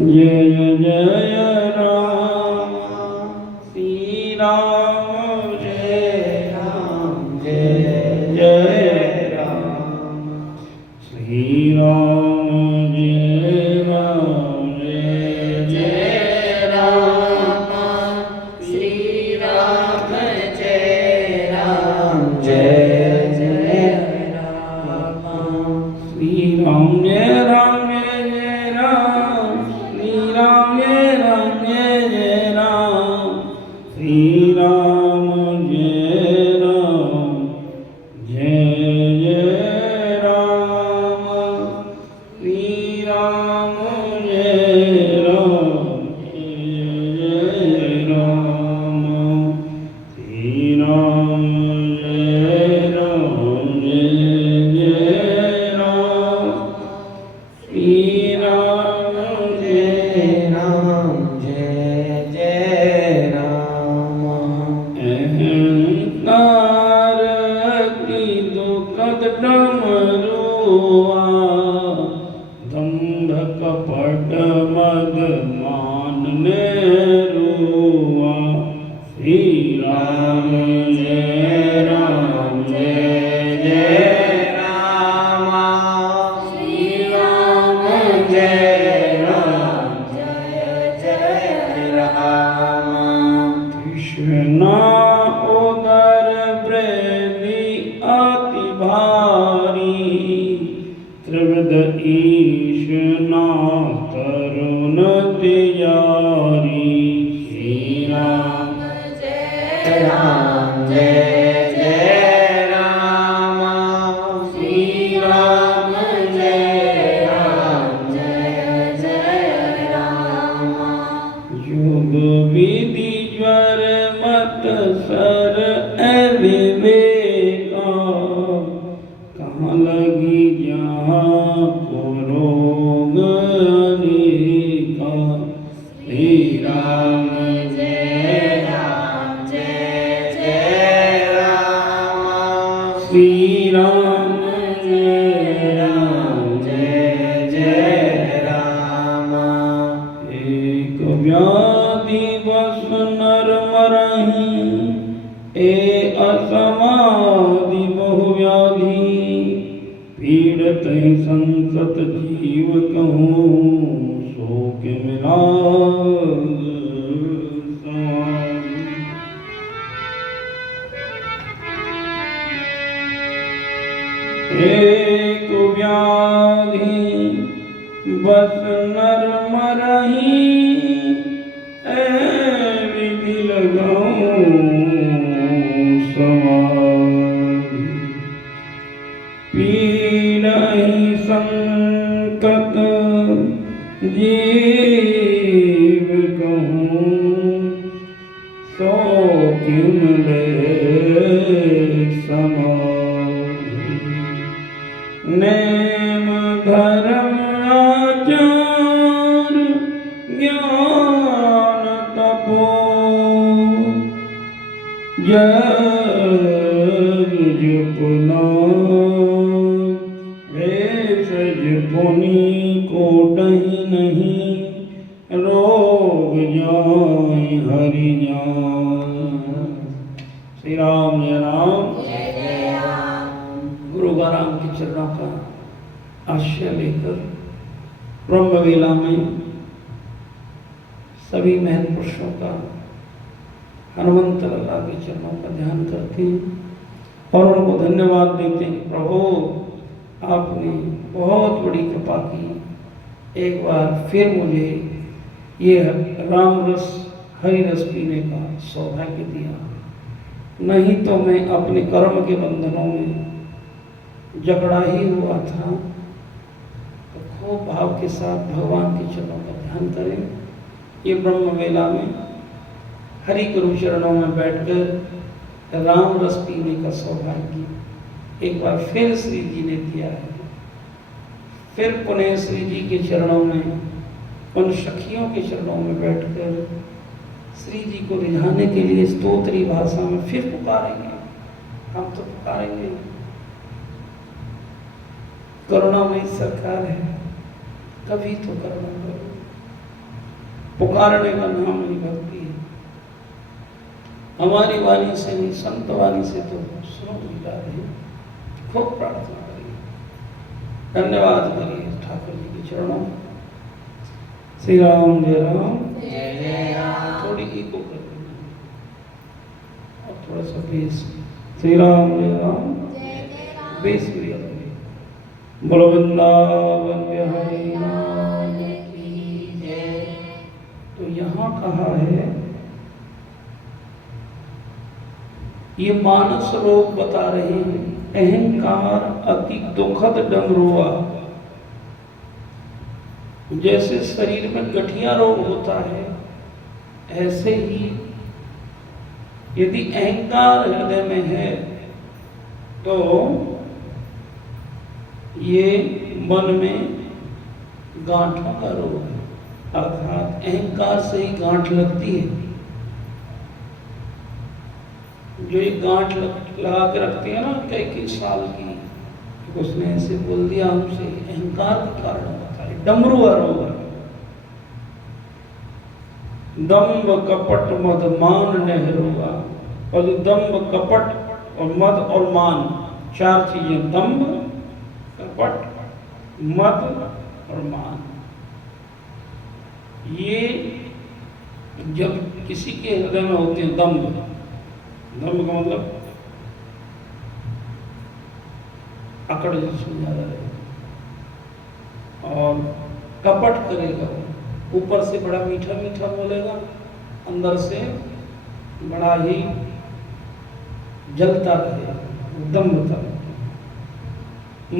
जय जय राम श्री राम जय राम जय जय राम श्री राम जय राम जय जय राम श्री राम जय राम जय जय राम श्री राम जय राम जय राम श्री राम जय राम जय राम श्री राम जय राम जय जय राम श्री राम जय राम जय राम श्री राम जय राम जय जय राम श्री राम जय राम जय जय राम अहंकार की दुखद डमरुआ दंभ कपट मद मान रुआ श्री राम जय राम जय जय राम श्री राम जय राम जय जय राम कृष्णा उदर वृद्धि अति भारी त्रिविध ईशना तरुण तियारी श्री राम जय राम जय जय राम श्री राम जय राम जय जय राम युग विधि ज्वर मत सर अविवेका कहाँ लगी जहाँ को रोग अनेका श्री राम जय राम जय जय राम श्री राम जय राम जय जय राम एक व्याधि बस नर मरहि ए असमाधि बहु व्याधि पीड़त संसत जीव कहूँ शोक मिला एक व्याधि बस नर मरहि विधि लगाऊं समाधि पीड़हि संकट जीव कहूँ सो किमले समाधि नेम धर्म आचार ज्ञान तपो जपना भेषज पुनि कोटहि नहीं रोग जाय हरि जाय श्री राम जय राम गुरु बाराम के चरणों का आश्रय लेकर ब्रह्मवेला में सभी महन पुरुषों का हनुमंत लगा के चरणों का ध्यान करते हैं और उनको धन्यवाद देते हैं। प्रभु आपने बहुत बड़ी कृपा की, एक बार फिर मुझे ये राम रस हरि रस पीने का सौभाग्य दिया, नहीं तो मैं अपने कर्म के बंधनों में जकड़ा ही हुआ था। तो खूब भाव के साथ भगवान के चरणों का ध्यान करें। ये ब्रह्म वेला में हरि गुरु चरणों में बैठकर राम रस पीने का सौभाग्य एक बार फिर श्री जी ने दिया है। फिर पुनः श्री जी के चरणों में, उन सखियों के चरणों में बैठकर श्री जी को रिझाने के लिए स्तोत्री भाषा में फिर पुकारेंगे। हम तो पुकारेंगे, करुणामयी सरकार है, कभी तो करना प्रभु। पुकारने का नाम ही भक्ति है। हमारी वाणी से नहीं, संत वाणी से तो सुनो जा रहे। खूब प्रार्थना करिए, धन्यवाद करिए ठाकुर जी के चरणों। श्री राम जय राम जय जय राम। थोड़ी इको कर देना और थोड़ा सा बेस। श्री राम जय राम जय जय राम। बेस भी अलग है। बोलो वृंदावन बिहारी लाल की जय। तो यहाँ कहा है, ये मानस रोग बता रहे हैं। अहंकार अति दुखद डमरुआ। जैसे शरीर में गठिया रोग होता है, ऐसे ही यदि अहंकार हृदय में है तो ये मन में गांठों का रोग है। अर्थात अहंकार से ही गांठ लगती है। जो ये गांठ लगा के रखते हैं ना कई कई साल की, उसने ऐसे बोल दिया हमसे, अहंकार के कारण होता है। डमरुआ रोग है। दम्भ कपट मद मान नेहरूआ। और जो दम्भ कपट और मद और मान, चार चीजें, दम्भ कपट मद और मान, ये जब किसी के हृदय में होते हैं, दम्भ का मतलब अकड़ जिसमें ज्यादा रहे, और कपट करेगा, ऊपर से बड़ा मीठा मीठा बोलेगा, अंदर से बड़ा ही जलता रहेगा, दम्भता।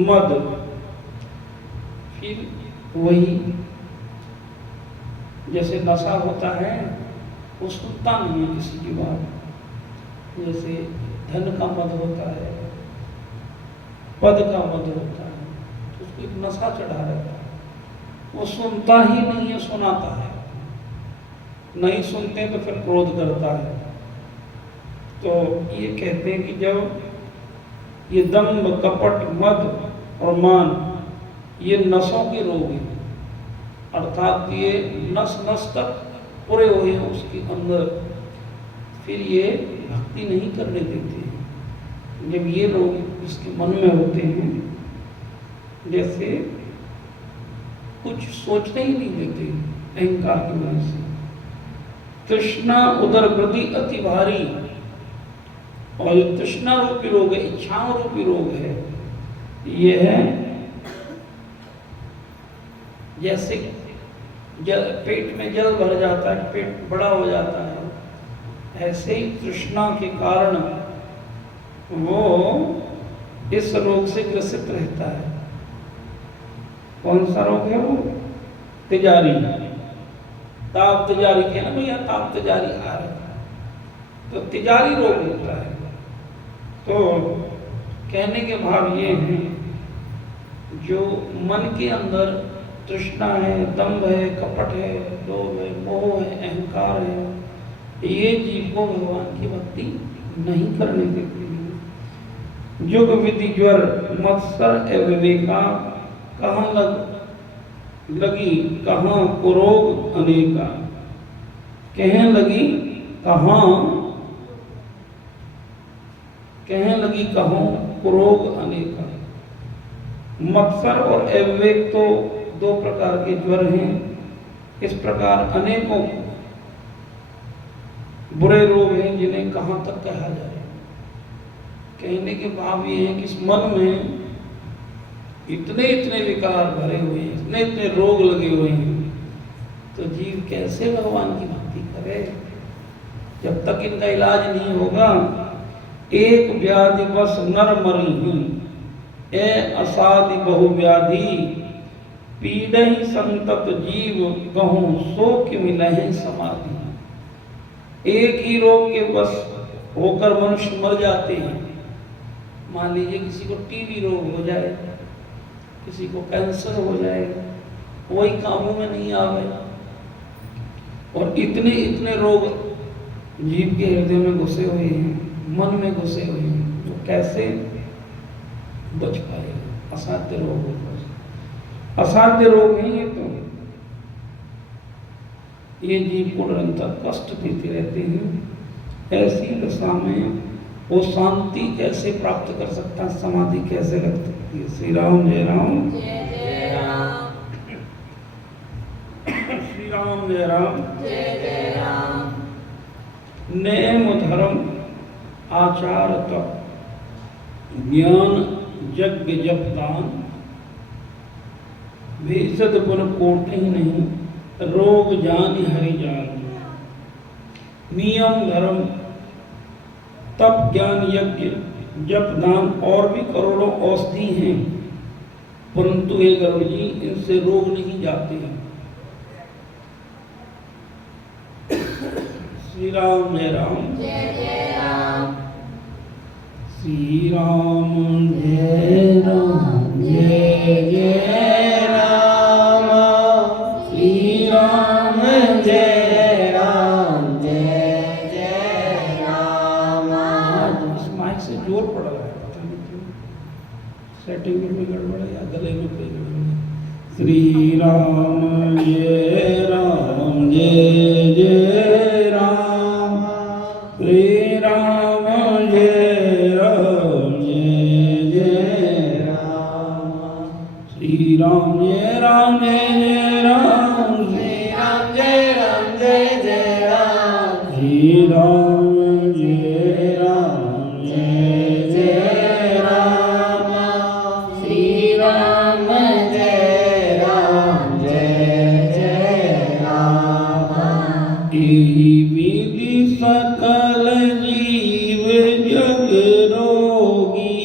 मद, फिर वही जैसे नशा होता है, वो सुनता नहीं है किसी की बात। जैसे धन का मद होता है, पद का मद होता है, तो उसको एक नशा चढ़ा रहता है। वो सुनता ही नहीं है, सुनाता है। नहीं सुनते तो फिर क्रोध करता है। तो ये कहते हैं कि जब ये दम्भ कपट मद और मान, ये नसों के रोग हैं, अर्थात ये नस नस तक पूरे हुए हैं उसके अंदर, फिर ये भक्ति नहीं करने देते हैं। जब ये लोग इसके मन में होते हैं, जैसे कुछ सोचने ही नहीं देते अहंकार की वजह से। तृष्णा उदर वृद्धि अति भारी, और ये तृष्णा रूपी रोग है, इच्छाओं रूपी रोग है। ये है जैसे पेट में जल भर जाता है, पेट बड़ा हो जाता है, ऐसे ही तृष्णा के कारण वो इस रोग से ग्रसित रहता है। कौन सा रोग है वो? तिजारी, ताप तिजारी के ना भैया, ताप तिजारी आ रहा है, तो तिजारी रोग होता है। तो कहने के भाव ये हैं, जो मन के अंदर तृष्णा है, दम्भ है, कपट है, लोभ है, मोह है, अहंकार है, ये जीव को भगवान की भक्ति नहीं करने देती है। युग विधि ज्वर मत्सर अविवेका, कहाँ लगी कहाँ कुरोग अनेका। कहीं लगी कहाँ कुरोग अनेका। मत्सर और अविवेक तो दो प्रकार के ज्वर हैं। इस प्रकार अनेकों बुरे रोग हैं जिन्हें कहाँ तक कहा जाए। कहने के भाव ये है कि इस मन में इतने इतने विकार भरे हुए हैं, इतने इतने रोग लगे हुए हैं, तो जीव कैसे भगवान की भक्ति करे जब तक इनका इलाज नहीं होगा। एक व्याधि बस नर मरी, ए असाधि बहु व्याधि, पीड़हि संतत जीव कहूँ सो कि मिलहि समाधि। एक ही रोग के बस होकर मनुष्य मर जाते हैं। मान लीजिए किसी को टीबी रोग हो जाए, किसी को कैंसर हो जाए, कोई काबू में नहीं आवे, और इतने इतने रोग जीव के हृदय में घुसे हुए हैं, मन में घुसे हुए हैं, तो कैसे बच पाएगा? असाध्य रोग है, असाध्य रोग है ये तो। ये जीव को निरंतर कष्ट देते रहते हैं। ऐसी दशा में वो शांति कैसे प्राप्त कर सकता है, समाधि कैसे लग सकती है। श्री राम जय राम, जय जय राम, श्री राम जय राम, जय जय राम। नेम धर्म आचार तप ज्ञान यज्ञ जप दान भेषज पुन कोटे ही नहीं, रोग जान हरि जान। नियम धर्म तप ज्ञान यज्ञ जप दान और भी करोड़ों औषधि हैं, परंतु हे गरुड़ जी इनसे रोग नहीं जाते हैं। श्री राम जय राम, जय जय राम, श्री राम जय राम, जय जय राम, श्री राम जय राम, जय जय राम। आज इस माइक से जोर पड़ रहा है, पता नहीं क्यों, सेटिंग में गड़बड़ है या गले में कोई गड़बड़ है। श्री राम जय राम, जय जय राम, श्री राम जय राम, जय जय राम, श्री राम जय राम, जय जय राम, श्री राम जय राम, जय जय राम, श्री राम जय राम, जय जय राम, श्री राम जय राम, जय जय राम। एहि विधि सकल जीव जग रोगी,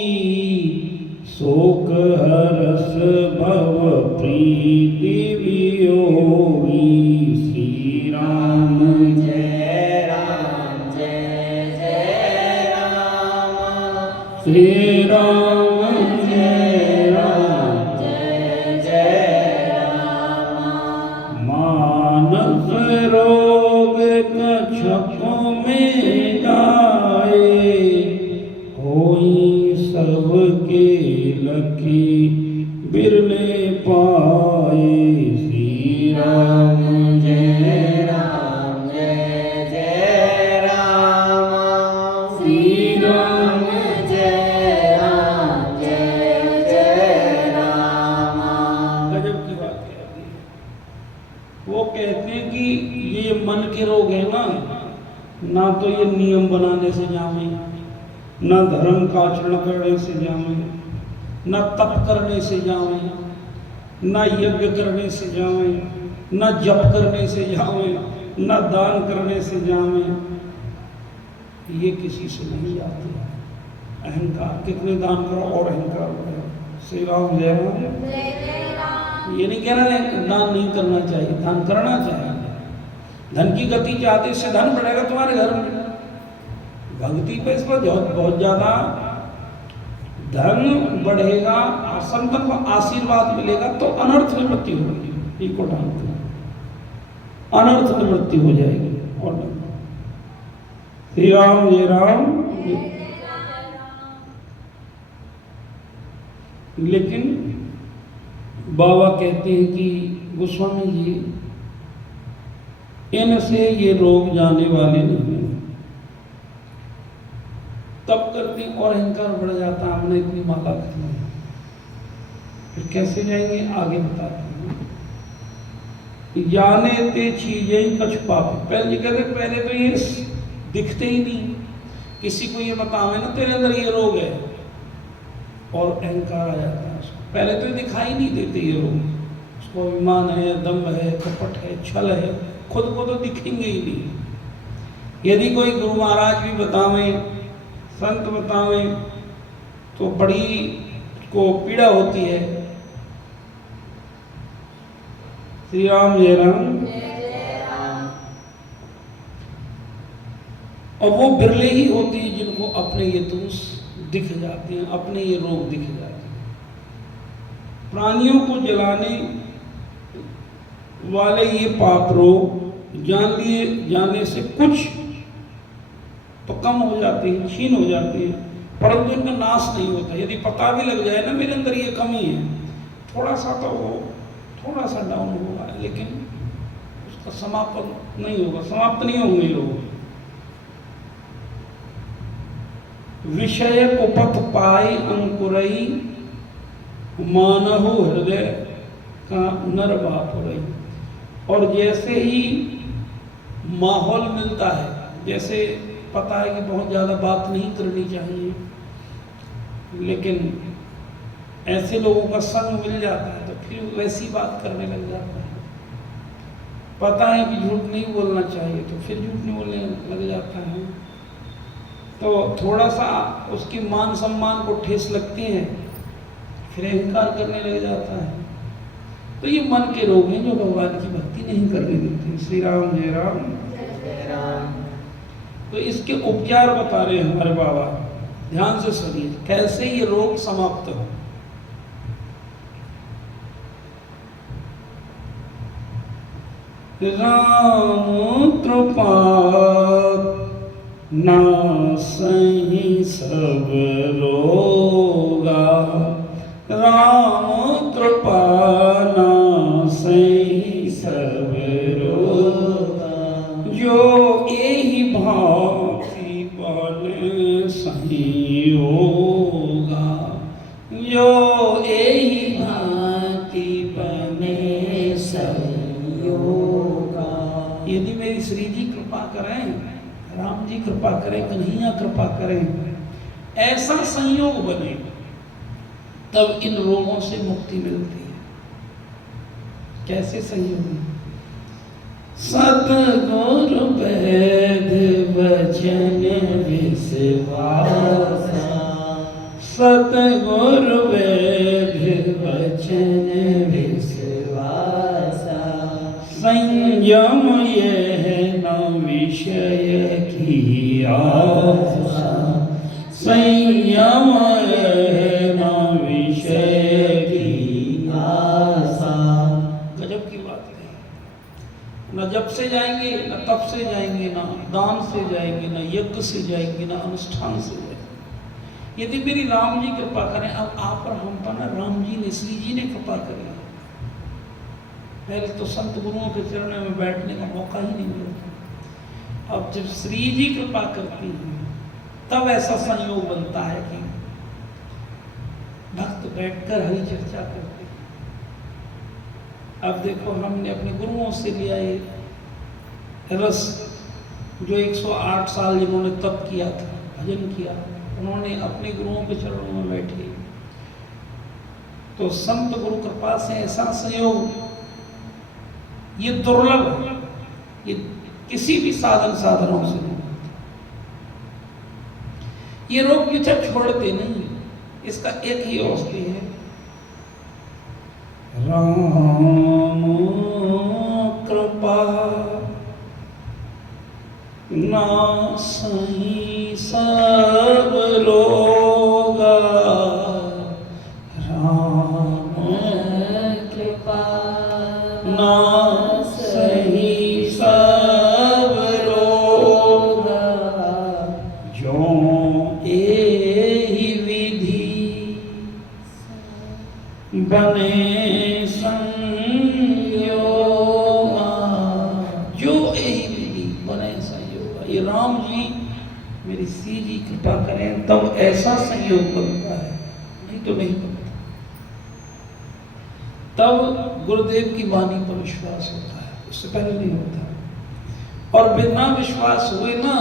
शोक हरस भव प्रीति वियोगी। श्री राम जय राम, जय जय राम, श्री राम जय राम, जय जय राम। मानस रोग कछुओं में जाए, होई सबके लखी बिरले पाए। श्री राम जय राम, जय जय राम, श्री राम जय राम, जय जय राम। गजब की बात कह दी। वो कहते हैं कि ये मन के रोग है ना तो ये नियम बनाने से जामे, ना धर्म का आचरण करने से जामे, ना तप करने से जामे, ना यज्ञ करने से जामे, ना जप करने से जामे, ना दान करने से जामे। ये किसी से नहीं जाते। अहंकार, कितने दान करो और अहंकार बढ़ेगा। श्री राम जय राम। जय जय राम। ये नहीं कह रहा है दान नहीं करना चाहिए, दान करना चाहिए। धन की गति चाहते, इससे धन बढ़ेगा तुम्हारे घर में। भक्ति पे इस पर बहुत ज्यादा धन बढ़ेगा, संतन को आशीर्वाद मिलेगा तो अनर्थ निवृत्ति होगी। ये को ध्यान करो, अनर्थ निवृत्ति हो जाएगी। और श्री राम जय राम। लेकिन बाबा कहते हैं कि गोस्वामी जी इनसे ये रोग जाने वाले नहीं। तब करते और अहंकार बढ़ जाता, हमने इतनी माला करनी है, फिर कैसे जाएंगे आगे बताते हैं। जाने ते चीजें कछ पाप, पहले ये कहते पहले तो ये दिखते ही नहीं। किसी को ये बतावे ना तेरे अंदर ये रोग है और अहंकार आ जाता है उसको। पहले तो दिखाई नहीं देते ये रोग, उसको अभिमान है, दम्भ है, कपट है, छल है, खुद को तो दिखेंगे ही नहीं। यदि कोई गुरु महाराज भी बतावे, संत बतावे तो बड़ी को पीड़ा होती है। श्री राम जय राम। और वो बिरले ही होती है जिनको अपने ये दोष दिख जाते हैं, अपने ये रोग दिख जाते हैं। प्राणियों को जलाने वाले ये पाप रोग जान लिए जाने से कुछ तो कम हो जाते हैं, क्षीण हो जाते हैं, परंतु इनका नाश नहीं होता। यदि पता भी लग जाए ना मेरे अंदर ये कमी है, थोड़ा सा तो वो थोड़ा सा डाउन हुआ है, लेकिन उसका समापन नहीं होगा, समाप्त नहीं होंगे लोग। विषय कुपथ पाई अंकुरई, मानहु हृदय का नर बापुरई। और जैसे ही माहौल मिलता है, जैसे पता है कि बहुत ज़्यादा बात नहीं करनी चाहिए, लेकिन ऐसे लोगों का संग मिल जाता है तो फिर वैसी बात करने लग जाता है। पता है कि झूठ नहीं बोलना चाहिए तो फिर झूठ नहीं बोलने लग जाता है। तो थोड़ा सा उसके मान सम्मान को ठेस लगती है, फिर अहंकार करने लग जाता है। तो ये मन के रोग हैं जो भगवान की भक्ति नहीं करने देते। श्री राम जय राम जय राम। तो इसके उपचार बता रहे हैं हमारे बाबा, ध्यान से सुनिए कैसे ये रोग समाप्त हो। राम कृपा नासहि सब रोगा, राम कृपा नासहि सब रोगा। जो एहि भांति बन सही होगा, जो एहि भांति बने सही होगा। यदि मेरी श्री जी कृपा करें, राम जी कृपा करें, कन्हैया कृपा करें, ऐसा संयोग बने, तब इन रोगों से मुक्ति मिलती है। कैसे संयोग? सतगुरु वैद वचन विश्वास, सतगुरु वैद वचन विश्वास। संयम यह न विषय की आशा, संयम यह न विषय की आशा। गजब की बात है। न जब से जाएंगे, न तप से जाएंगे, न दान से जाएंगे, न यज्ञ से जाएंगे, न अनुष्ठान से जाएंगे। यदि मेरी राम जी कृपा करें, अब आप और हम पर ना राम जी ने, श्री जी ने कृपा करी। पहले तो संत गुरुओं के चरणों में बैठने का मौका ही नहीं मिलता। अब जब श्री जी कृपा करती है तब ऐसा संयोग बनता है कि भक्त बैठकर हरि चर्चा करते हैं। अब देखो, हमने अपने गुरुओं से लिया ये रस, जो 108 साल जिन्होंने तप किया था, भजन किया, उन्होंने अपने गुरुओं के चरणों में बैठे। तो संत गुरु कृपा से ऐसा संयोग, ये दुर्लभ है, ये किसी भी साधनों से नहीं होता। ये रोग पीछा छोड़ते नहीं, इसका एक ही औषधि है, राम कृपा नासहि सब रोगा, राम कृपा नासहि सब रोगा। जो एहि विधि बने संयोगा, जो एहि विधि बने संयोगा। ये राम जी, मेरी श्री जी कृपा करें तब ऐसा संयोग बनता है, नहीं तो नहीं बनता। तब गुरुदेव की वाणी पर विश्वास होता है, उससे पहले नहीं होता। और बिना विश्वास हुए ना,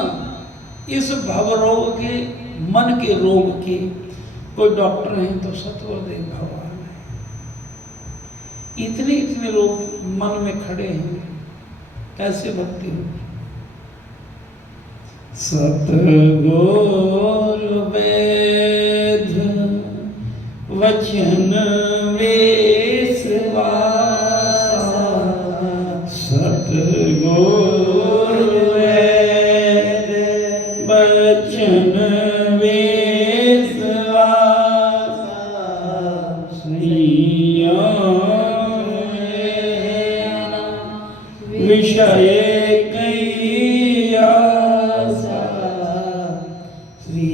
इस भवरोग के, मन के रोग के, कोई डॉक्टर हैं तो सतगुरुदेव भगवान है। इतने इतने लोग मन में खड़े हैं, कैसे भक्ति होगी? सतगुरु वेद वचन विश्वास, सतगुरु वेद वचन विश्वास। विषय कई आशा, श्री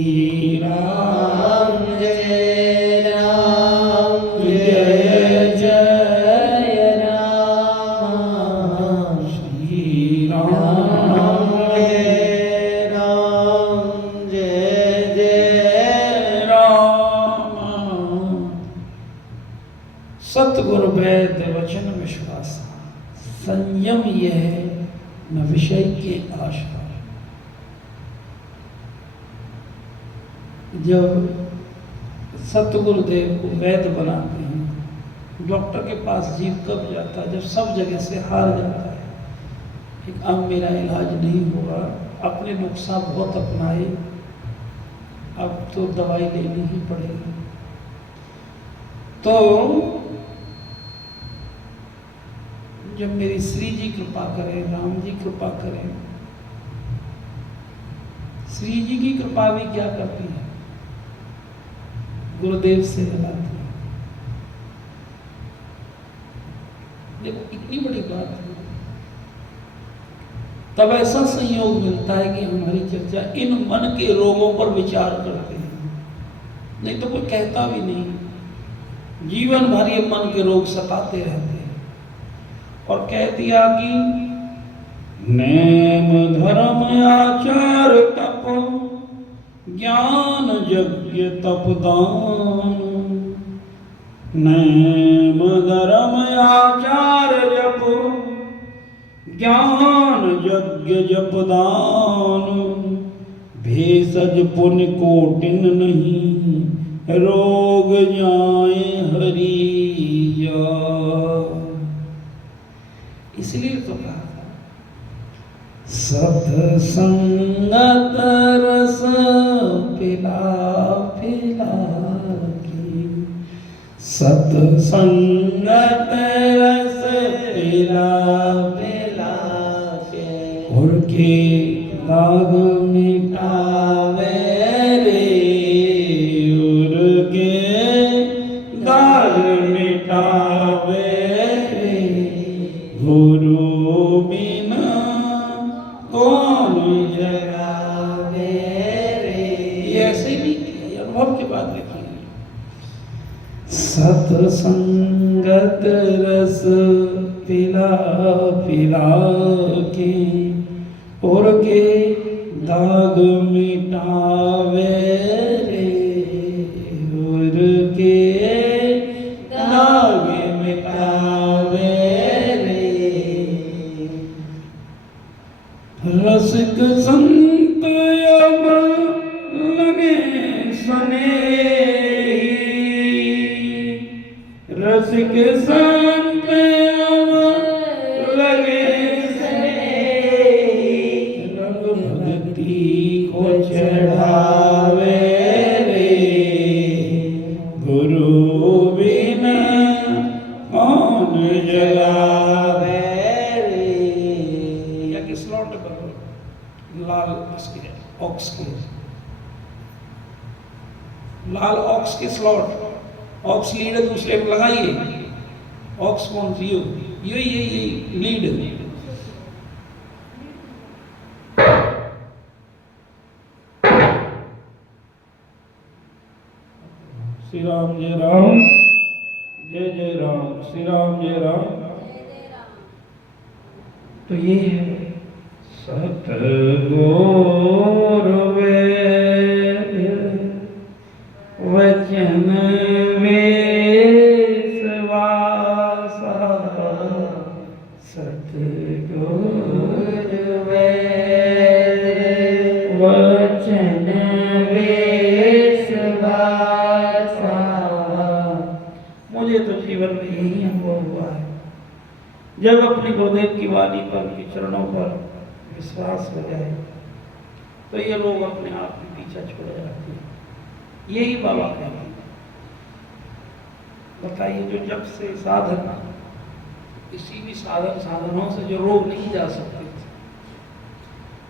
राम जय राम जय जय राम, श्री विश्वास। संयम यह है न विषय की आशा। जब सतगुरुदेव को वैद्य बनाते हैं, डॉक्टर के पास जीव कब जाता है? जब सब जगह से हार जाता है कि अब मेरा इलाज नहीं होगा, अपने नुस्खा बहुत अपनाए, अब तो दवाई लेनी ही पड़ेगी। तो जब मेरी श्री जी कृपा करें, राम जी कृपा करें, श्री जी की कृपा भी क्या करती है? गुरुदेव से मिलाती है। देखो इतनी बड़ी बात है। तब ऐसा संयोग मिलता है कि हमारी चर्चा इन मन के रोगों पर विचार करते हैं, नहीं तो कोई कहता भी नहीं। जीवन भर ये मन के रोग सताते रहते हैं। और कह दिया कि नेम धर्म आचार तप ज्ञान यज्ञ तपदान, नेम धर्म आचार जप ज्ञान यज्ञ जपदान, भेषज पुण्य कोटिन नहीं, रोग जाए हरिया। इसलिए तो कहा सत्संगत रस पिला पिला के, सत्संगत रस पिला पिला के, उनके दाग मिटावे रे, उनके दाग मिटावे रे, गुरु बिना कौन जगावे रे। ये ऐसे नहीं किया, अनुभव के बाद लिखेंगे। सत्संगत रस पिला पिला के, और के दाग मिटावे रे, और के दाग मिटावे रे। रसिक संत अब लगे स्नेही, रसिक संत अब लगे स्नेही, रंग भक्ति को चढ़ावे रे, गुरु बिना कौन जगावे रे। या कि स्लॉट पर लाल इसके ऑक्स के, लाल ऑक्स के स्लॉट, ऑक्स लीड दूसरे में लगाइए। ऑक्स कौन सी? यही लीड। श्री राम जय राम, जय जय राम, श्री राम जय राम। तो ये है सतगुरु वेद वचन विश्वासा, सतगुरु वेद वचन विश्वासा। मुझे तो जीवन में यही अनुभव हुआ है। जब अपने गुरुदेव की वाणी पर, उनके चरणों पर विश्वास हो जाए तो ये लोग अपने आप में पीछा छोड़ जाते हैं। यही बाबा कहते हैं। बताइए, जो जब से साधना, किसी भी साधनों से जो रोग नहीं जा सकते थे,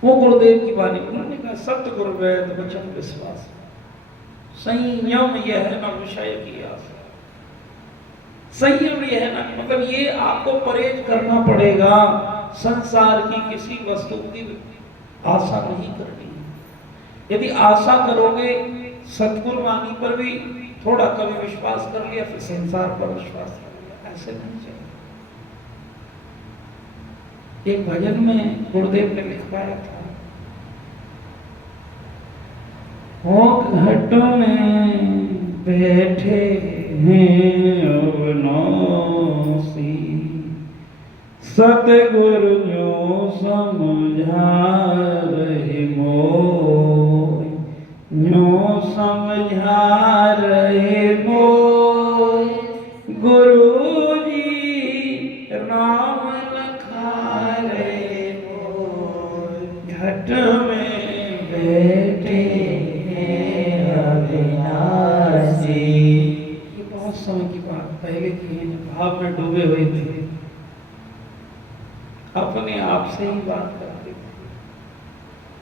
वो गुरुदेव की वाणी। उन्होंने कहा सत्य गुरु वेद वचन विश्वास। संयम यह है ना विषय की आशा। संयम यह है ना, मतलब ये आपको परहेज करना पड़ेगा, संसार की किसी वस्तु की आशा नहीं करनी है। यदि आशा करोगे सतगुरु वाणी पर भी थोड़ा कभी विश्वास कर लिया, फिर संसार पर विश्वास कर लिया, ऐसे नहीं चाहिए। एक भजन में गुरुदेव ने लिखवाया था, हो घट में बैठे हैं अविनाशी, सतगुरु न्यो समझा रहे मोय, न्यो समझा रहे मोय, गुरु जी राम लखारे मोय, घट में बैठे हैं अविनाशी। ये बहुत समय की बात पहले की है, भाव में डूबे हुए थे, अपने आप से ही बात करते थे।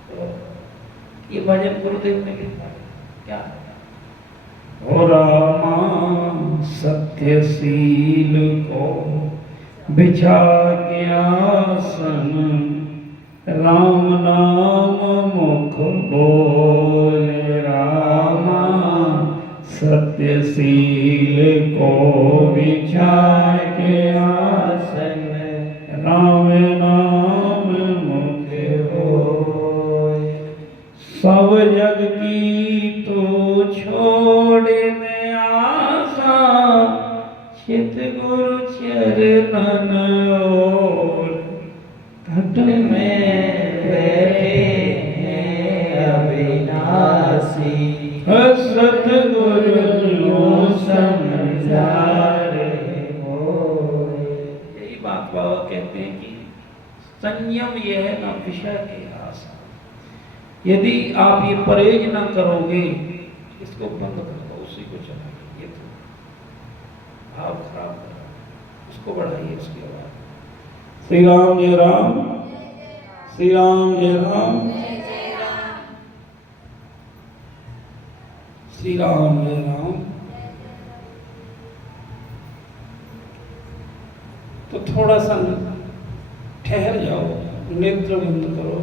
तो ये भजन गुरुदेव ने लिखा है, क्या ओ रामा सत्यशील को बिछा के आसन, राम नाम मुख बोले, रामा सत्यशील को बिछा के आसन, राम नाम मुख बोले, सब जग की तो छोड़े में आशा, चित गुरु चरणन ओर, घट में बैठे हैं अविनाशी, सतगुरु न्यो समझा रहे मोय। यही बात बाबा कहते हैं कि संयम यह है ना विषय के आशा। यदि आप ये परहेज ना करोगे, इसको बंद कर दो, उसी को चलाइए। ये तो भाव खराब कर रहा है, उसको बढ़ाइए उसकी आवाज। श्री राम जय राम, श्री राम जय राम, श्री राम जय राम। तो थोड़ा सा ठहर जाओ, नेत्र बंद करो,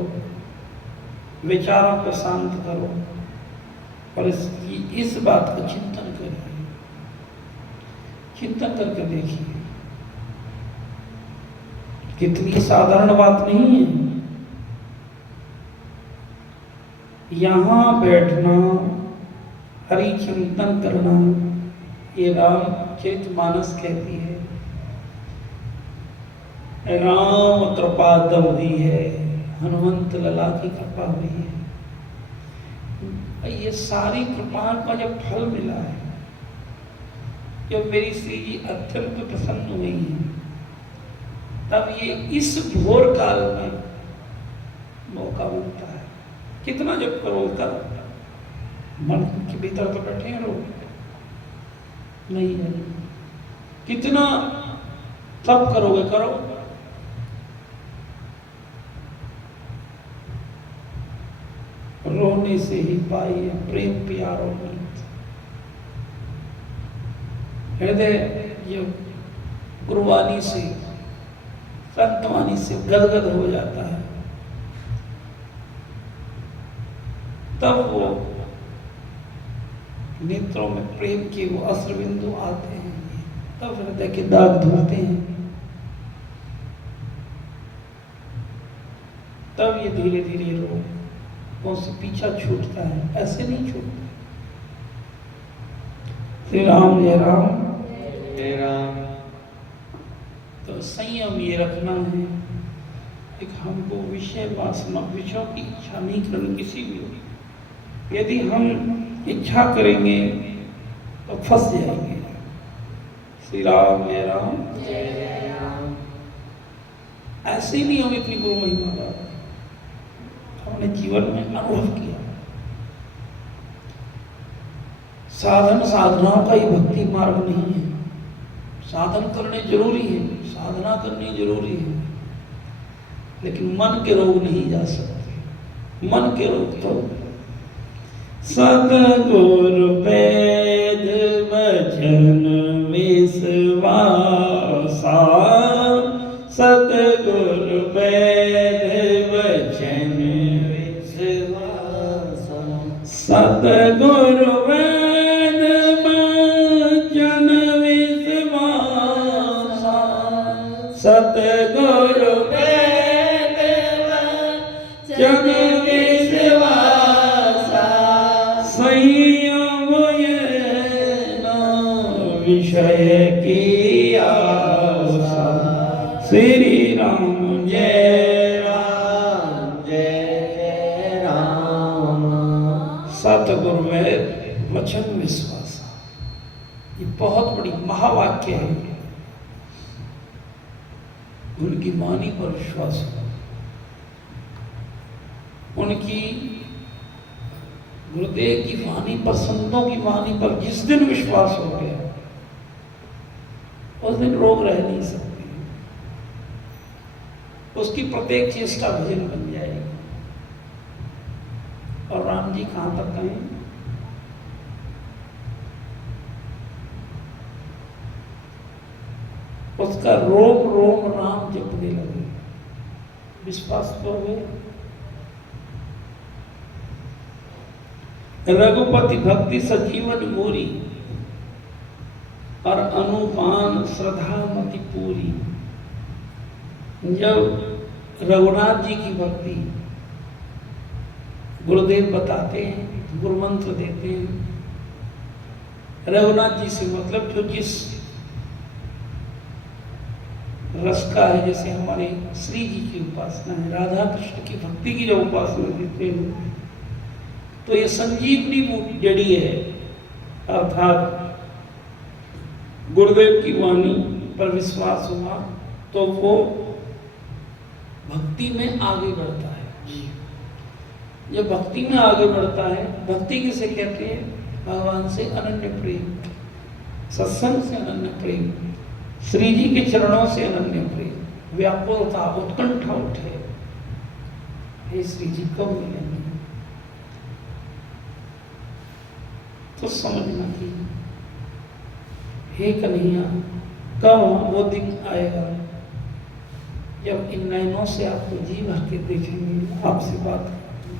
विचारों को शांत करो और इस बात का चिंतन करिए, चिंतन करके देखिए। कितनी साधारण बात नहीं है। यहां बैठना, हरि चिंतन करना, ये रामचरितमानस कहती है। राम कृपा हुई है, हनुमंत लला की कृपा हुई है। ये सारी कृपा का जब फल मिला है, जब मेरी श्री जी अत्यंत प्रसन्न हुई है, तब ये इस भोर काल में मौका मिलता है। कितना जब करो तब मन के भीतर तो बैठे हैं लोग, नहीं है। कितना तब करोगे, करो। रोने से ही पाई प्रेम प्यारो मिलत, हृदय ये गुरुवाणी से, संतवाणी से गदगद हो जाता है, तब वो नेत्रों में प्रेम के वो अश्रु बिंदु आते हैं, तब हृदय के दाग धुलते हैं, तब ये धीरे धीरे रोगों से पीछा छूटता है, ऐसे नहीं छूटता। श्री राम जय राम, जय राम। तो संयम ये रखना है, एक हमको विषय वासना, विषयों की इच्छा नहीं करनी किसी भी। यदि हम इच्छा करेंगे तो फंस जाएंगे। श्री राम जय राम, जय राम। ऐसे नहीं हम इतनी गुरु महिमा का हमने जीवन में अनुभव किया। साधन साधनाओं का ही भक्ति मार्ग नहीं है। साधन करने जरूरी है, साधना करनी जरूरी है, लेकिन मन के रोग नहीं जा सकते। मन के रोग तो सतगुरु वेद वचन विश्वासा, सतगुरु वेद वचन विश्वासा, सतगुरु वेद वचन विश्वासा, सतगुरु वेद वचन विषय की आशा, श्री राम जय राम जय जय राम। सतगुरु में वचन विश्वास, ये बहुत बड़ी महावाक्य है। उनकी वाणी पर विश्वास हो, उनकी गुरुदेव की वाणी पर, संतों की वाणी पर जिस दिन विश्वास हो गया उस दिन रोग रह नहीं सकते। उसकी प्रत्येक चेष्टा भजन बन जाएगी। और राम जी कहां तक गए? उसका रोम रोम राम जपने लगे। विश्वास पर हुए। रघुपति भक्ति सजीवन मोरी और अनुपान श्रद्धा मति पूरी। जब रघुनाथ जी की भक्ति गुरुदेव बताते हैं, गुरु मंत्र देते हैं, रघुनाथ जी से मतलब जो जिस रस का है, जैसे हमारे श्री जी की उपासना है, राधा कृष्ण की भक्ति की जो उपासना देते हैं, तो ये संजीवनी जड़ी है। अर्थात गुरुदेव की वाणी पर विश्वास हुआ तो वो भक्ति में आगे बढ़ता है। जब भक्ति में आगे बढ़ता है, भक्ति किसे कहते हैं? भगवान से अनन्य प्रेम, सत्संग से अनन्य प्रेम, श्री जी के चरणों से अनन्य प्रेम, व्याकुलता, उत्कंठा उठे, हे श्री जी कब मिलेंगे। तो समझना कि हे कन्हैया, कब वो दिन आएगा जब इन नयनों से आपको जी भर के देखेंगे, आपसे बात करेंगे।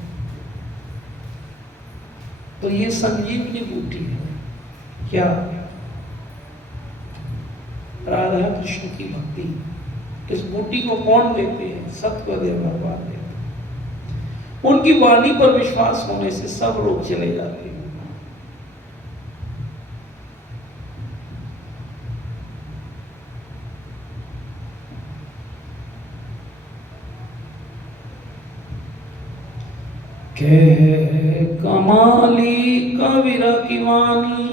तो ये संजीवनी बूटी है। क्या? राधा कृष्ण की भक्ति। इस बूटी को कौन देते हैं? सतगुरुदेव भगवान देते हैं। उनकी वाणी पर विश्वास होने से सब रोग चले जाते हैं। कह कमाली कबीरा की वाणी,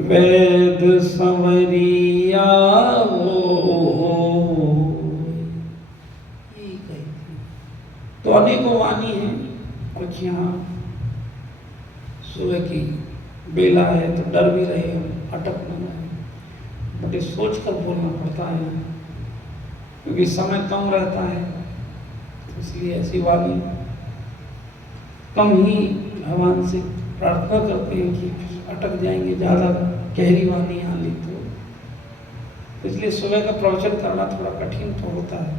वेद संवरिया हो। तो अनेकों वाणी है। कुछ यहाँ सुबह की बेला है तो डर भी रहे, अटक न रहे, बट सोच कर बोलना पड़ता है क्योंकि समय कम रहता है। इसलिए ऐसी वाणी कम ही भगवान से प्रार्थना करते हैं कि अटक जाएंगे, ज़्यादा गहरी वाणी यहाँ ली तो इसलिए सुबह का प्रवचन करना थोड़ा कठिन तो होता है।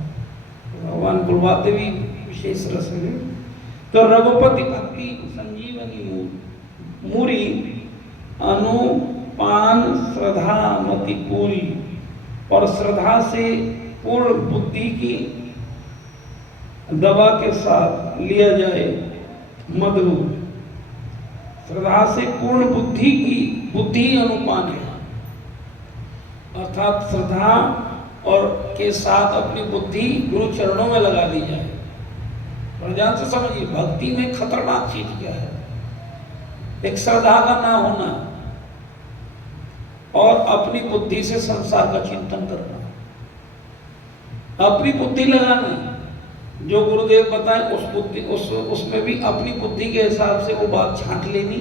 तो भगवान बुलवाते भी विशेष रस है। तो रघुपति भक्ति संजीवनी मूरी, अनुपान श्रद्धा मति पूरी। और श्रद्धा से पूर्ण बुद्धि की दवा के साथ लिया जाए मधु। श्रद्धा से पूर्ण बुद्धि की, बुद्धि अनुपान है, अर्थात श्रद्धा और के साथ अपनी बुद्धि गुरु चरणों में लगा दी जाए। और ध्यान से समझिए, भक्ति में खतरनाक चीज क्या है? एक श्रद्धा का ना होना और अपनी बुद्धि से संसार का चिंतन करना, अपनी बुद्धि लगाना। जो गुरुदेव बताए उस बुद्धि उसमें भी अपनी बुद्धि के हिसाब से वो बात छांट लेनी।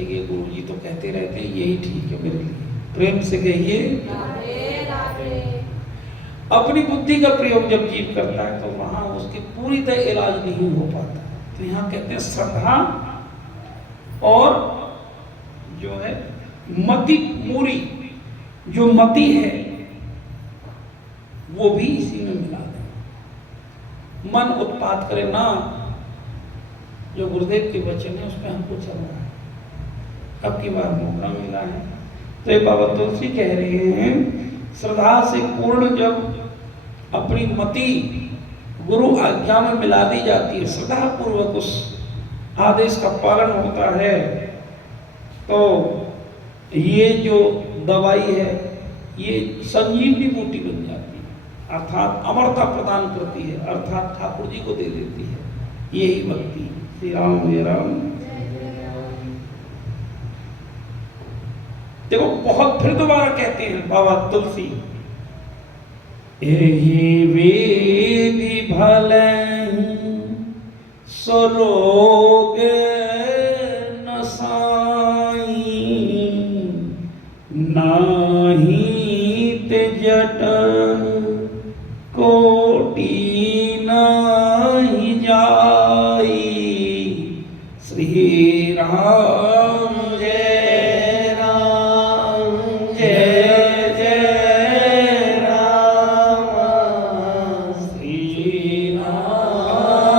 ये गुरु जी तो कहते रहते हैं यही ठीक है मेरे लिए, प्रेम से कहिए। अपनी बुद्धि का प्रयोग जब जीव करता है तो वहां उसकी पूरी तरह इलाज नहीं हो पाता। तो यहाँ कहते हैं श्रद्धा और जो है मति पूरी, जो मति है वो भी इसी में मिला दे। मन उत्पात करे ना, जो गुरुदेव के वचन है उसमें हमको चलना है। अब की बार मौका मिला है तो ये बाबा तुलसी कह रहे हैं, श्रद्धा से पूर्ण जब अपनी मति गुरु आज्ञा में मिला दी जाती है, श्रद्धा पूर्वक उस आदेश का पालन होता है, तो ये जो दवाई है ये संजीवनी बूटी बन जाती है, अर्थात अमरता प्रदान करती है, अर्थात ठाकुर जी को दे देती है। यही भक्ति। श्री राम जय राम। देखो बहुत फिर दोबारा कहते हैं बाबा तुलसी, यही वेदी भले सरोग नसाई, नाही ते जट कोटि नाही जाई। श्री राम जय राम, जय जय राम, श्री राम।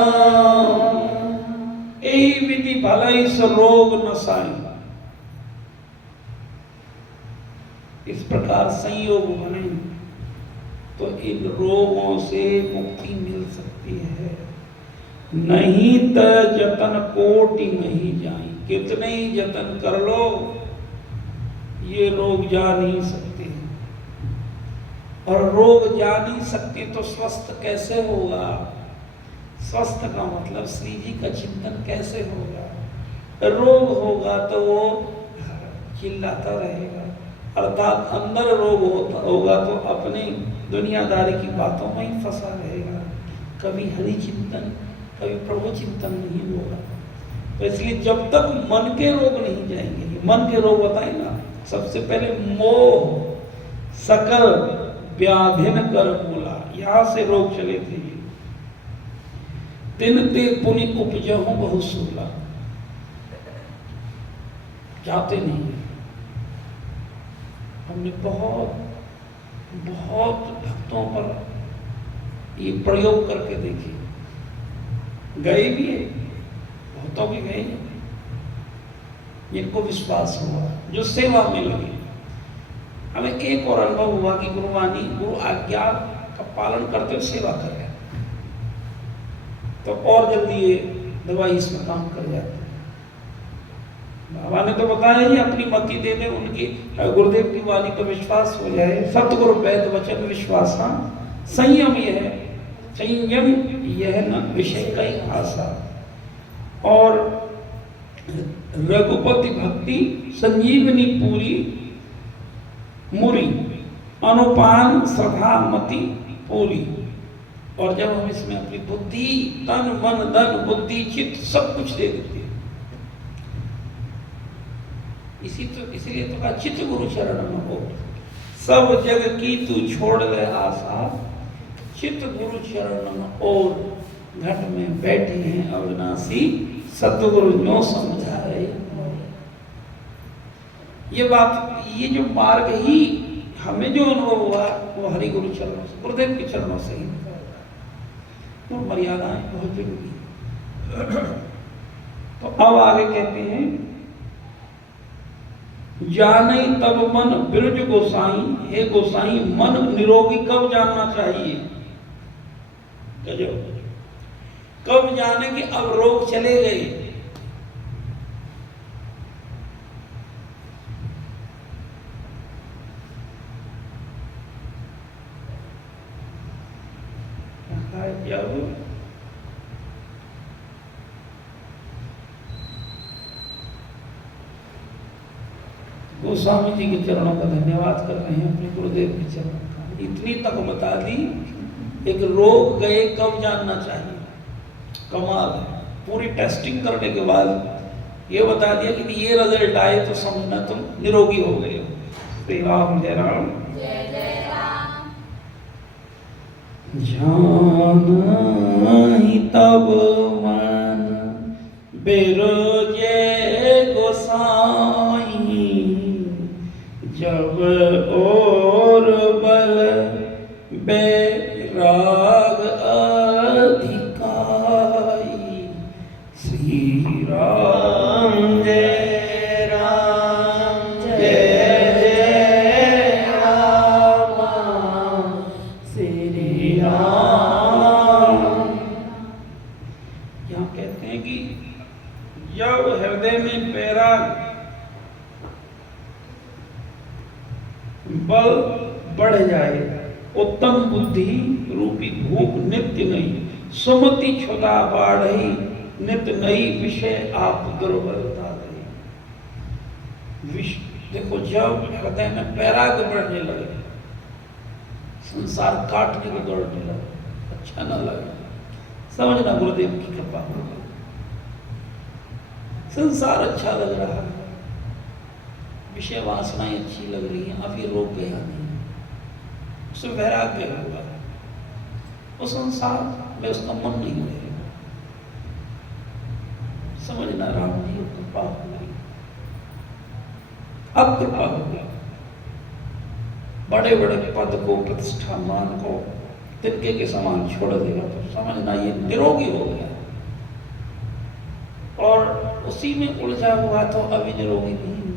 यही विधि भलाई सो रोग नसाई। इस प्रकार संयोग बने तो इन रोगों से मुक्ति मिल सकती है। नहीं त जतन कोटि नहीं जाई, कितने ही जतन कर लो ये रोग जा नहीं सकते। और रोग जा नहीं सकते तो स्वस्थ कैसे होगा? स्वस्थ का मतलब श्री जी का चिंतन कैसे होगा? रोग होगा तो वो चिल्लाता रहेगा, अर्थात अंदर रोग होगा तो अपनी दुनियादारी की बातों में ही फंसा रहेगा। कभी हरि चिंतन, कभी प्रभु चिंतन नहीं होगा। तो इसलिए जब तक मन के रोग नहीं जाएंगे, मन के रोग बताए ना, सबसे पहले मोह सकल व्याधिन कर बोला, यहां से रोग चले थे। तिन ते पुनि उपजहु बहु सूला, जाते नहीं। हमने बहुत बहुत भक्तों पर ये प्रयोग करके देखे, गए भी है, बहुतों भी गए जिनको विश्वास हुआ, जो सेवा में लगे। हमें एक और अनुभव हुआ कि गुरुवाणी गुरु आज्ञा का पालन करते हुए सेवा कर रहे, तो और जल्दी ये दवाई इसमें काम कर जाती। बाबा ने तो बताया ही, अपनी मति दे दे, उनकी गुरुदेव की वाणी पर विश्वास हो जाए। सतगुरु वैद वचन विश्वास, संयम यह है, संयम यह न विषय कई आशा। और रघुपति भक्ति संजीवनी पूरी मुरी, अनुपान श्रद्धा मति पूरी। और जब हम इसमें अपनी बुद्धि, तन मन धन बुद्धि चित्त सब कुछ दे देते हैं, इसलिए तो कहा चित्त गुरु चरण में हो, सब जग की तू छोड़ ले आशा, चित्त गुरु चरण में और घट में बैठे हैं अविनाशी, सतगुरु न्यो समझाए। ये बात, ये जो मार्ग ही हमें जो अनुभव हुआ वो हरि गुरु चरणों से, गुरुदेव के चरणों से ही तो मर्यादाएं बहुत जरूरी। तो अब आगे कहते हैं, जाने तब मन बिरज गोसाई, हे गोसाई मन निरोगी कब जानना चाहिए? कब जाने कि अब रोग चले गए? क्या हुआ? गोस्वामी जी के चरणों का धन्यवाद कर रहे हैं, अपने गुरुदेव के चरणों का। इतनी तक बता दी, एक रोग गए कब जानना चाहिए। कमाल है, पूरी टेस्टिंग करने के बाद ये बता दिया कि ये रिजल्ट आए तो समझना तुम निरोगी हो गए हो। श्री राम जय राम, जय जय राम। जानाहि तब मन बिरजे गोसाई, जब और बल बैराग अधिकाई। श्री राम जय राम, जय जय राम, श्री राम। यहाँ कहते हैं कि जब हृदय में बैराग बल उत्तम बुद्धि रूपी भूख नित्य नहीं, सुमति क्षुधा बाढ़ई नित्य नई, विषय आप दुर्बलता रही। देखो जब हृदय में वैराग्य बढ़ने लगे, संसार काटने को दौड़ने लगे, अच्छा ना लगे, समझना गुरुदेव की कृपा हो गई। संसार अच्छा लग रहा है, विषय वासनाएं अच्छी लग रही हैं, अब ये रोक गया नहीं, उससे वैराग्य होगा, उस संसार में उसका मन नहीं रहेगा। समझना राम जी को कृपा हो गई, अब कृपा हो गई। बड़े बड़े पद को, प्रतिष्ठा, मान को तिनके के समान छोड़ देगा तो समझना ये निरोगी हो गया, और उसी में उलझा हुआ तो अभी निरोगी नहीं हुआ।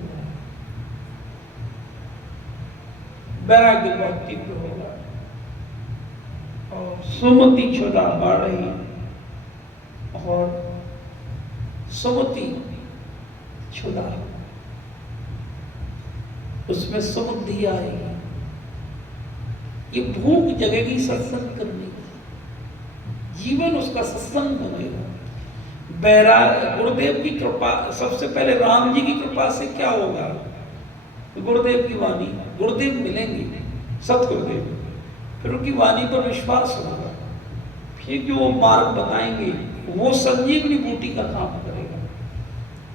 वैराग्य बहुत तीव्र होगा, और सुमति क्षुधा बाढ़ई, और सुमति क्षुधा, उसमें सुबुद्धि आएगी, ये भूख जगेगी सत्संग करने की, जीवन उसका सत्संग बनेगा। गुरुदेव की कृपा, सबसे पहले राम जी की कृपा से क्या होगा, गुरुदेव की वाणी, गुरुदेव मिलेंगे सतगुरुदेव, फिर उनकी वाणी पर विश्वास होगा, फिर जो वो मार्ग बताएंगे वो संजीवनी बूटी का काम करेगा।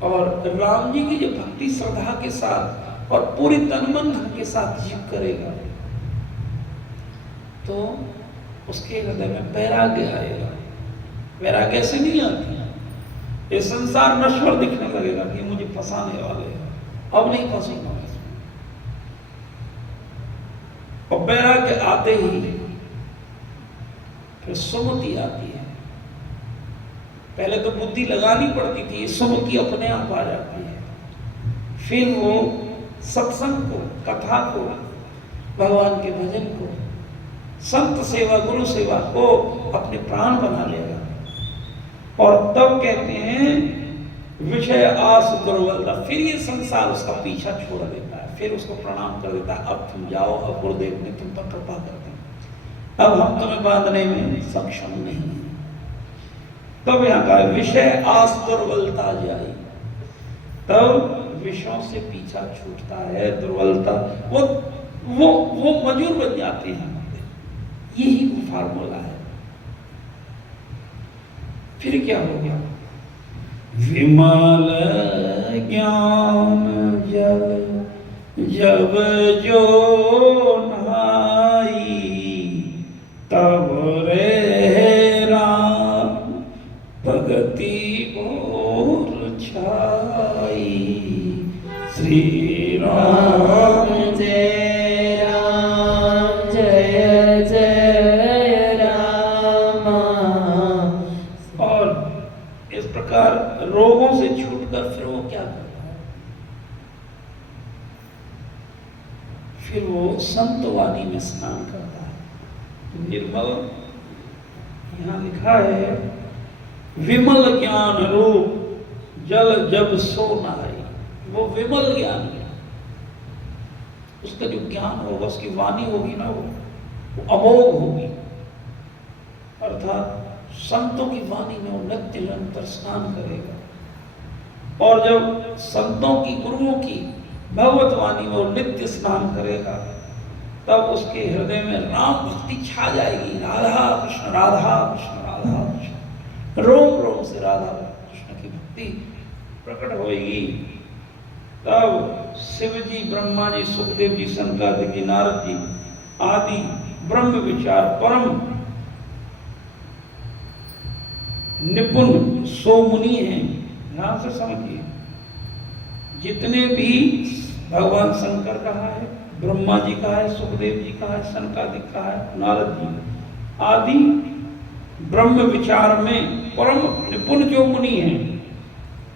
और राम जी की जो भक्ति श्रद्धा के साथ और पूरी तन-मन धन के साथ जीव करेगा तो उसके हृदय में वैराग्य आएगा। वैराग्य से नहीं आती, ये संसार नश्वर दिखने लगेगा कि मुझे फंसाने वाले हैं, अब नहीं फंसूंगा मैं इसमें। और वैराग्य आते ही फिर सुमति आती है। पहले तो बुद्धि लगानी पड़ती थी, सुमति अपने आप आ जाती है। फिर वो सत्संग को, कथा को, भगवान के भजन को, संत सेवा, गुरु सेवा को अपने प्राण बना लेगा। और तब कहते हैं विषय आस दुर्बलता, फिर ये संसार उसका पीछा छोड़ देता है, फिर उसको प्रणाम कर देता है, अब तुम जाओ, अब गुरुदेव ने तुम पर कृपा कर दी, अब हम तुम्हें बांधने में सक्षम नहीं है। तब यहाँ का विषय आस दुर्बलता जाए, तब विषयों से पीछा छूटता है, दुर्बलता वो मजूर बन जाते हैं। यही वो फार्मूला है। फिर क्या हो गया, विमल ज्ञान जल जब जो नहाई, तब रे राम भगति और छाई। श्री राम जय राम, जय जय राम। और इस प्रकार रोगों से छूटकर फिर वो क्या करता है, फिर वो संत वाणी में स्नान करता है। निर्मल, यहाँ लिखा है विमल ज्ञान रूप जल जब सो नहाई, वो विमल ज्ञान है। उसका जो ज्ञान होगा, उसकी वाणी होगी ना, वो अमोघ होगी। अर्थात संतों की वाणी में वो नित्य निरंतर स्नान करेगा। और जब संतों की, गुरुओं की भगवत वाणी में वो नित्य स्नान करेगा, तब उसके हृदय में राम भक्ति छा जाएगी। राधा कृष्ण, राधा कृष्ण, राधा कृष्ण, रोम रोम से राधा कृष्ण की भक्ति प्रकट होगी। तब शिव जी, ब्रह्मा जी, सुखदेव जी, शंकराचार्य जी, नारद जी आदि ब्रह्म विचार परम निपुण सो मुनि हैं। ध्यान से समझिए, जितने भी भगवान शंकर कहा है, ब्रह्मा जी का है, सुखदेव जी का है, शंकराचार्य का है, नारद जी आदि ब्रह्म विचार में परम निपुण जो मुनि हैं,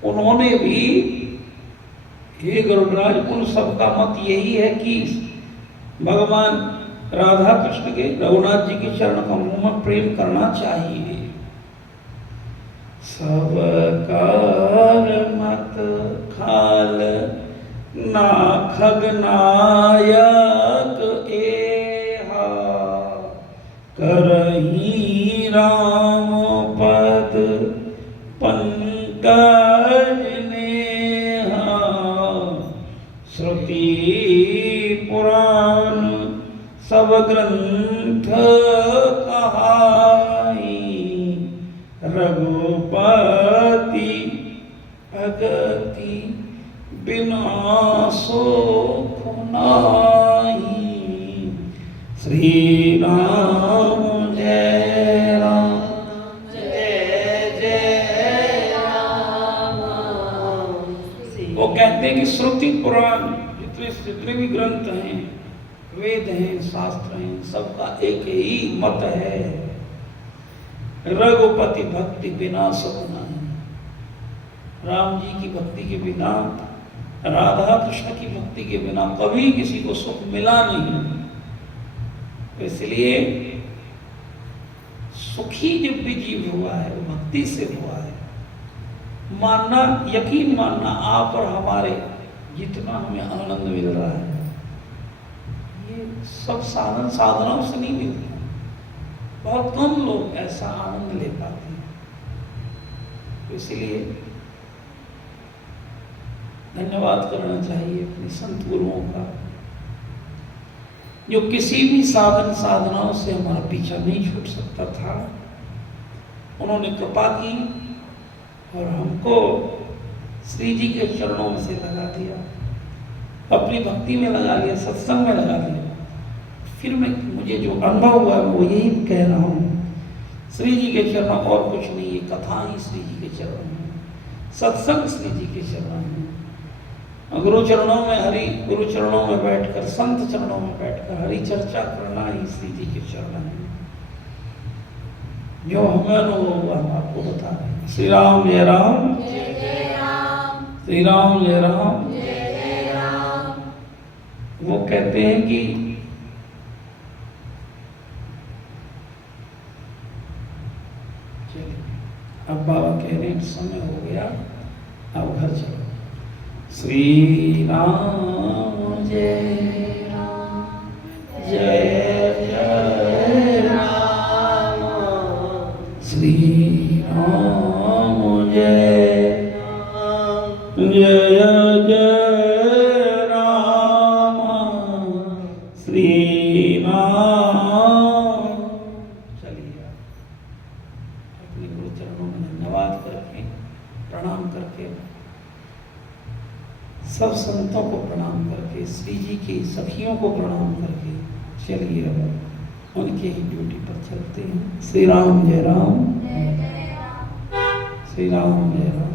उन्होंने भी, हे गरुड़राज, उन सबका मत यही है कि भगवान राधा कृष्ण के, रघुनाथ जी के चरण कमलों में प्रेम करना चाहिए। सब कार मत खाल ना खगनायक एहा, करही राम पद पंकज नेहा श्रुति पुराण सब ग्रंथ कहाई रघुपति भगति बिना सुख नाहि श्री राम जय राम जय जय राम। वो कहते हैं कि श्रुति पुराण जितने भी ग्रंथ हैं, वेद हैं, शास्त्र हैं, सबका एक ही मत है, रघुपति भक्ति बिना सुख नहीं। राम जी की भक्ति के बिना, राधा कृष्ण की भक्ति के बिना कभी किसी को सुख मिला नहीं। तो इसलिए सुखी जब भी जीव हुआ है वो भक्ति से हुआ है। मानना, यकीन मानना, आप और हमारे जितना हमें आनंद मिल रहा है ये सब साधनाओं से नहीं मिलता। बहुत कम लोग ऐसा आनंद ले पाते हैं। तो इसलिए धन्यवाद करना चाहिए अपने संत गुरुओं का, जो किसी भी साधनाओं से हमारा पीछा नहीं छूट सकता था। उन्होंने कृपा की और हमको श्री जी के चरणों में से लगा दिया, अपनी भक्ति में लगा लिया, सत्संग में लगा दिया। फिर मुझे जो अनुभव हुआ वो यही कह रहा हूँ, श्री जी के चरण और कुछ नहीं है, कथा ही श्री जी के चरण में, सत्संग श्री जी के चरण में, गुरु चरणों में गुरु चरणों में बैठकर, संत चरणों में बैठकर हरि चर्चा करना ही श्री जी के चरण है। जो हमें अनुभव हुआ हम आपको बता रहे हैं। श्री राम जय राम, जय जय राम, श्री राम जय राम। जय जय राम। वो कहते हैं कि चलिए अब बाबा कह रहे हैं समय हो गया, अब घर चलो। श्री राम जय राम, जय जय राम, श्री राम जय राम, जय जय राम, श्री राम। चलिए अपने गुरु चरणों में धन्यवाद करके, प्रणाम करके, सब संतों को प्रणाम करके, श्री जी की सखियों को प्रणाम करके चलिए अब उनके ही ड्यूटी पर चलते हैं। श्री राम जय राम, जय जय राम। श्री राम जय राम।